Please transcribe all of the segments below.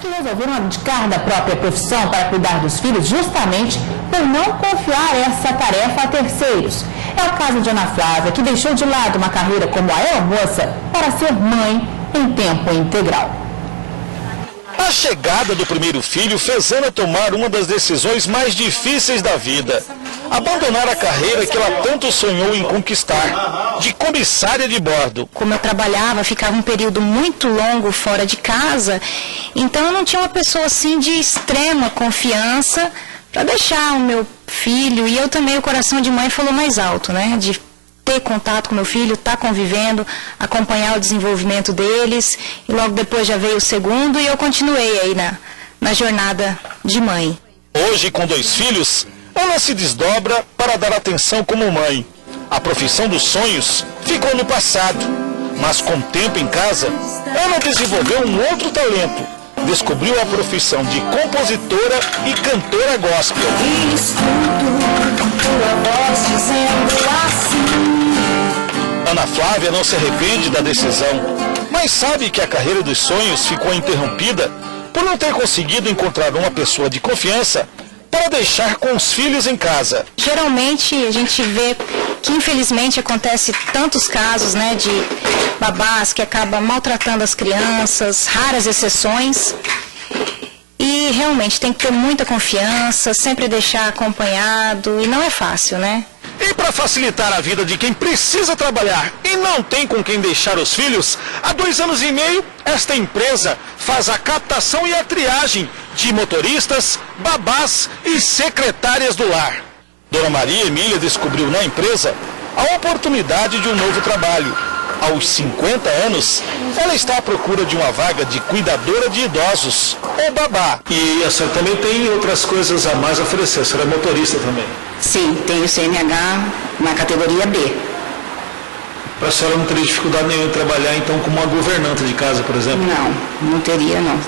que resolveram abdicar da própria profissão para cuidar dos filhos justamente por não confiar essa tarefa a terceiros. É o caso de Ana Flávia, que deixou de lado uma carreira como aeromoça para ser mãe em tempo integral. A chegada do primeiro filho fez Ana tomar uma das decisões mais difíceis da vida. Abandonar a carreira que ela tanto sonhou em conquistar, de comissária de bordo. Como eu trabalhava, ficava um período muito longo fora de casa, então eu não tinha uma pessoa assim de extrema confiança para deixar o meu filho, e eu também, o coração de mãe falou mais alto, né? De ter contato com meu filho, estar convivendo, acompanhar o desenvolvimento deles, e logo depois já veio o segundo e eu continuei aí na jornada de mãe. Hoje, com 2 filhos, Ana se desdobra para dar atenção como mãe. A profissão dos sonhos ficou no passado, mas com o tempo em casa, Ana desenvolveu um outro talento. Descobriu a profissão de compositora e cantora gospel. Ana Flávia não se arrepende da decisão, mas sabe que a carreira dos sonhos ficou interrompida por não ter conseguido encontrar uma pessoa de confiança para deixar com os filhos em casa. Geralmente a gente vê que infelizmente acontece tantos casos, né, de babás que acabam maltratando as crianças, raras exceções. E realmente tem que ter muita confiança, sempre deixar acompanhado, e não é fácil, né? E para facilitar a vida de quem precisa trabalhar e não tem com quem deixar os filhos, há 2 anos e meio, esta empresa faz a captação e a triagem de motoristas, babás e secretárias do lar. Dona Maria Emília descobriu na empresa a oportunidade de um novo trabalho. Aos 50 anos, ela está à procura de uma vaga de cuidadora de idosos, ou babá. E a senhora também tem outras coisas a mais a oferecer, a senhora é motorista também? Sim, tenho CNH na categoria B. Para a senhora não teria dificuldade nenhuma em trabalhar, então, como uma governanta de casa, por exemplo? Não teria, não.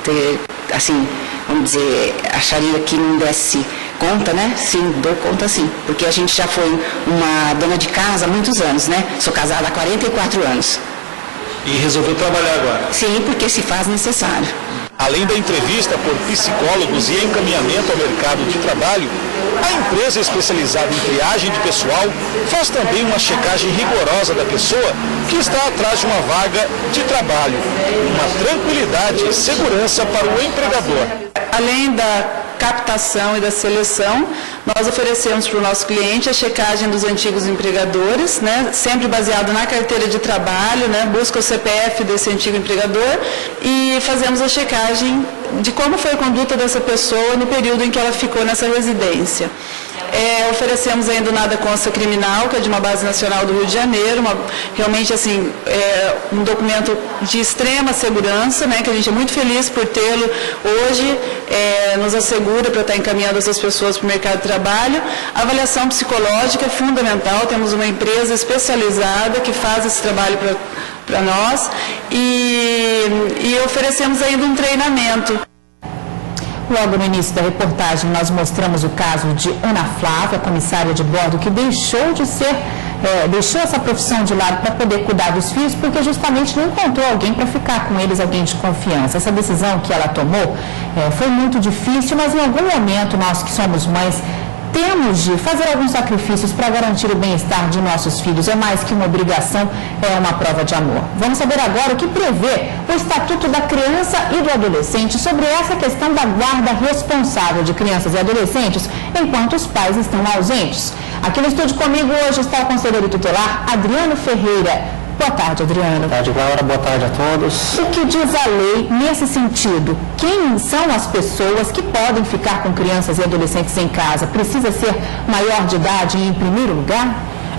Assim, vamos dizer, acharia que não desse conta, né? Sim, dou conta sim, porque a gente já foi uma dona de casa há muitos anos, né? Sou casada há 44 anos. E resolveu trabalhar agora? Sim, porque se faz necessário. Além da entrevista por psicólogos e encaminhamento ao mercado de trabalho, a empresa especializada em triagem de pessoal faz também uma checagem rigorosa da pessoa que está atrás de uma vaga de trabalho. Uma tranquilidade e segurança para o empregador. Além da captação e da seleção, nós oferecemos para o nosso cliente a checagem dos antigos empregadores, né, sempre baseado na carteira de trabalho, né, busca o CPF desse antigo empregador e fazemos a checagem de como foi a conduta dessa pessoa no período em que ela ficou nessa residência. Oferecemos ainda o Nada Consta Criminal, que é de uma base nacional do Rio de Janeiro, realmente assim, um documento de extrema segurança, né, que a gente é muito feliz por tê-lo hoje, nos assegura para estar encaminhando essas pessoas para o mercado de trabalho. A avaliação psicológica é fundamental, temos uma empresa especializada que faz esse trabalho para nós e oferecemos ainda um treinamento. Logo no início da reportagem, nós mostramos o caso de Ana Flávia, comissária de bordo, que deixou essa profissão de lado para poder cuidar dos filhos, porque justamente não encontrou alguém para ficar com eles, alguém de confiança. Essa decisão que ela tomou foi muito difícil, mas em algum momento nós que somos mães temos de fazer alguns sacrifícios para garantir o bem-estar de nossos filhos. É mais que uma obrigação, é uma prova de amor. Vamos saber agora o que prevê o Estatuto da Criança e do Adolescente sobre essa questão da guarda responsável de crianças e adolescentes enquanto os pais estão ausentes. Aqui no estúdio comigo hoje está o conselheiro tutelar Adriano Ferreira. Boa tarde, Adriano. Boa tarde, Laura. Boa tarde a todos. O que diz a lei nesse sentido? Quem são as pessoas que podem ficar com crianças e adolescentes em casa? Precisa ser maior de idade em primeiro lugar?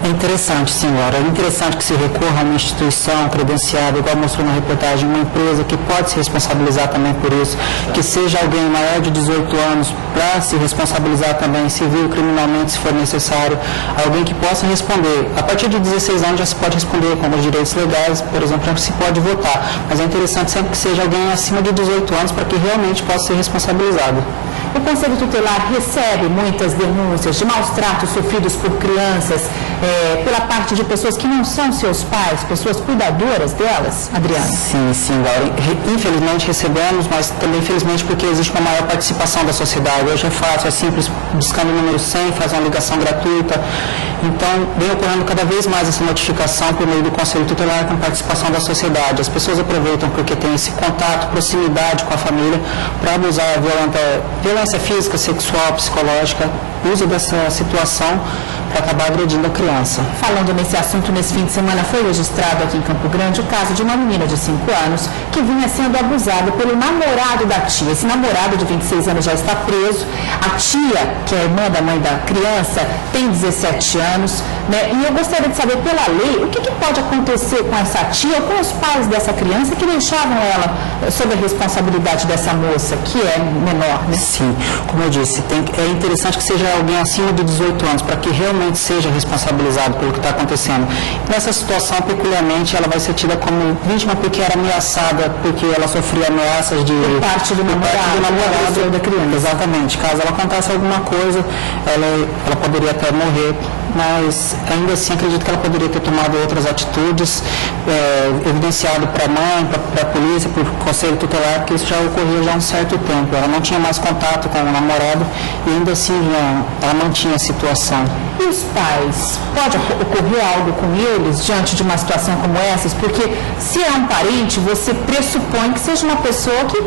É interessante, senhora. É interessante que se recorra a uma instituição credenciada, igual mostrou na reportagem, uma empresa que pode se responsabilizar também por isso, que seja alguém maior de 18 anos para se responsabilizar também, civil, criminalmente, se for necessário, alguém que possa responder. A partir de 16 anos já se pode responder com os direitos legais, por exemplo, se pode votar. Mas é interessante sempre que seja alguém acima de 18 anos para que realmente possa ser responsabilizado. O Conselho Tutelar recebe muitas denúncias de maus tratos sofridos por crianças pela parte de pessoas que não são seus pais, pessoas cuidadoras delas, Adriana? Sim, Laura. Infelizmente recebemos, mas também infelizmente porque existe uma maior participação da sociedade. Hoje é fácil, é simples, buscando o número 100, faz uma ligação gratuita. Então, vem ocorrendo cada vez mais essa notificação por meio do Conselho Tutelar com participação da sociedade. As pessoas aproveitam porque tem esse contato, proximidade com a família para abusar violência física, sexual, psicológica, uso dessa situação para acabar agredindo a criança. Falando nesse assunto, nesse fim de semana foi registrado aqui em Campo Grande o caso de uma menina de 5 anos que vinha sendo abusada pelo namorado da tia. Esse namorado de 26 anos já está preso. A tia, que é a irmã da mãe da criança, tem 17 anos, né? E eu gostaria de saber, pela lei, o que pode acontecer com essa tia ou com os pais dessa criança que deixavam ela sob a responsabilidade dessa moça, que é menor, né? Sim, como eu disse, é interessante que seja alguém acima de 18 anos, para que realmente seja responsabilizado pelo que está acontecendo. Nessa situação, peculiarmente, ela vai ser tida como vítima porque era ameaçada, porque ela sofria ameaças de... Por parte do namorado ou da criança. Exatamente. Caso ela acontece alguma coisa, ela poderia até morrer, mas ainda assim acredito que ela poderia ter tomado outras atitudes, evidenciado para a mãe, para a polícia, para o Conselho Tutelar, porque isso já ocorreu já há um certo tempo. Ela não tinha mais contato com o namorado e ainda assim ela mantinha a situação. E os pais? Pode ocorrer algo com eles diante de uma situação como essa? Porque se é um parente, você pressupõe que seja uma pessoa que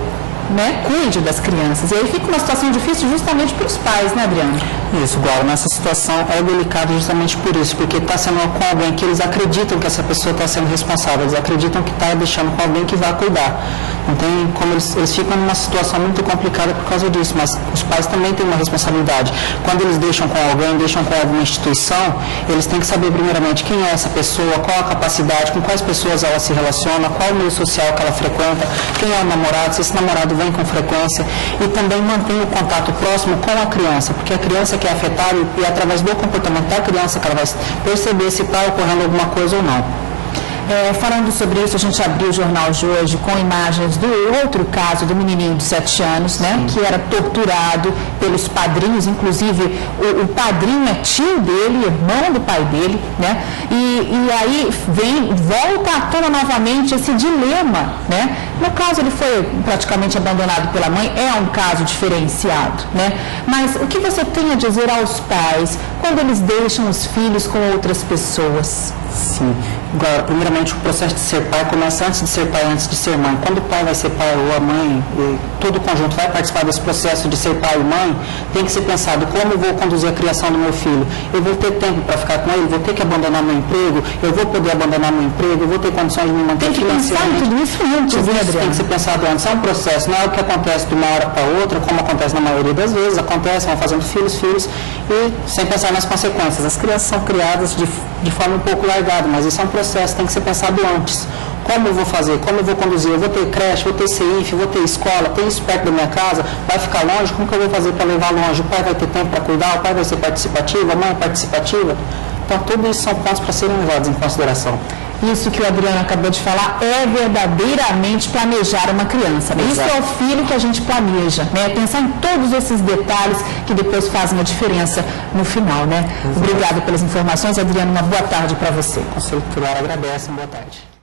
cuide das crianças. E aí fica uma situação difícil justamente para os pais, né, Adriana? Isso, Guara. Nessa situação é delicado justamente por isso, porque está sendo com alguém que eles acreditam que essa pessoa está sendo responsável, eles acreditam que está deixando com alguém que vai cuidar. Não tem como eles ficam numa situação muito complicada por causa disso, mas os pais também têm uma responsabilidade. Quando eles deixam com alguém, deixam com alguma instituição, eles têm que saber primeiramente quem é essa pessoa, qual a capacidade, com quais pessoas ela se relaciona, qual o meio social que ela frequenta, quem é o namorado, se esse namorado vem com frequência, e também mantém o contato próximo com a criança, porque a criança que é afetada e é através do comportamento da criança que ela vai perceber se está ocorrendo alguma coisa ou não. Falando sobre isso, a gente abriu o jornal de hoje com imagens do outro caso do menininho de 7 anos, né, que era torturado pelos padrinhos, inclusive o padrinho é tio dele, irmão do pai dele, né, e aí volta à tona novamente esse dilema, né. No caso ele foi praticamente abandonado pela mãe, é um caso diferenciado, né, mas o que você tem a dizer aos pais quando eles deixam os filhos com outras pessoas? Sim. Agora, primeiramente, o processo de ser pai começa antes de ser pai, antes de ser mãe. Quando o pai vai ser pai ou a mãe, todo o conjunto vai participar desse processo de ser pai e mãe, tem que ser pensado como eu vou conduzir a criação do meu filho. Eu vou ter tempo para ficar com ele, vou ter que abandonar meu emprego, eu vou poder abandonar meu emprego, eu vou ter condições de me manter financeiramente. Tem que pensar tudo isso antes, tudo isso tem que ser pensado antes. É um processo, não é o que acontece de uma hora para outra, como acontece na maioria das vezes, acontece, vão fazendo filhos, e sem pensar nas consequências. As crianças são criadas de forma um pouco largada, mas isso é um processo, tem que ser pensado antes. Como eu vou fazer? Como eu vou conduzir? Eu vou ter creche, vou ter CIF, vou ter escola, tem isso perto da minha casa, vai ficar longe? Como que eu vou fazer para levar longe? O pai vai ter tempo para cuidar? O pai vai ser participativo? A mãe é participativa? Então, tudo isso são pontos para serem levados em consideração. Isso que o Adriano acabou de falar é verdadeiramente planejar uma criança. Né? Isso é o filho que a gente planeja, né? Pensar em todos esses detalhes que depois fazem a diferença no final, né? Obrigada pelas informações, Adriano. Uma boa tarde para você. O Conselho Tutelar agradece, boa tarde.